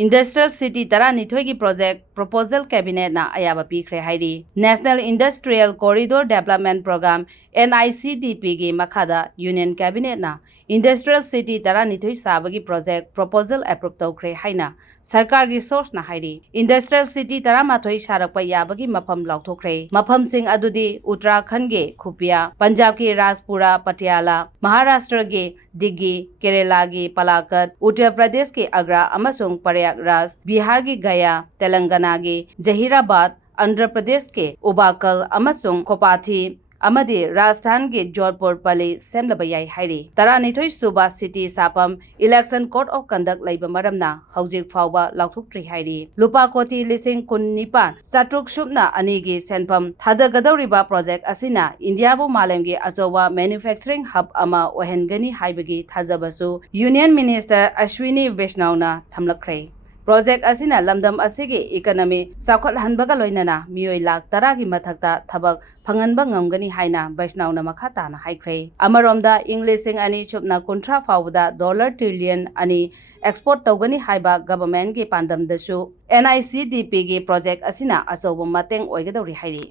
Industrial City Tara Nithoigi Project Proposal Cabinet na Ayaba Pikhre Hairi National Industrial Corridor Development Program NICDP gi Makhada Union Cabinet na Industrial City Tara Nithoi Sabagi Project Proposal Approve Tawkhre Haina Sarkar gi source na Hairi Industrial City Tara Mathoi Sarakpa Yabagi Mafam Lauthokre Mafam Sing Adudi Uttarakhand ge Khupia Punjab ki Rajpura Patiala Maharashtra ge Diggi Kerala gi Palakat Uttar Pradesh ki Agra amasung Prayagraj Bihar ki Gaya Telangana ki Jahirabad Andhra Pradesh ke Ubakal amasung Kopathi amadi Rajasthan ke Jodhpur Pali semlaba yai hairi tara nithoi suba city sapam election code of conduct laiba maramna haujik fawba lauthukri hairi lupa koti lising kun nipan satruk shubna anigi senpam thadagadoriba project asina India bu malemgi ajowa manufacturing hub ama ohengani haibagi thajabasu Union Minister Ashwini Vaishnauna thamlakre Project asina lamdam asigi economy sakhot hanbaga loinana mioi lak taragi mathakta thabak phanganba ngamgani haina Vaishnauna makhata na haikre amaromda Englishing ani chupna kuntra fawda dollar trillion ani export tawgani haiba government ge pandam dasu NICDP ge project asina asobo mateng oigadori hairi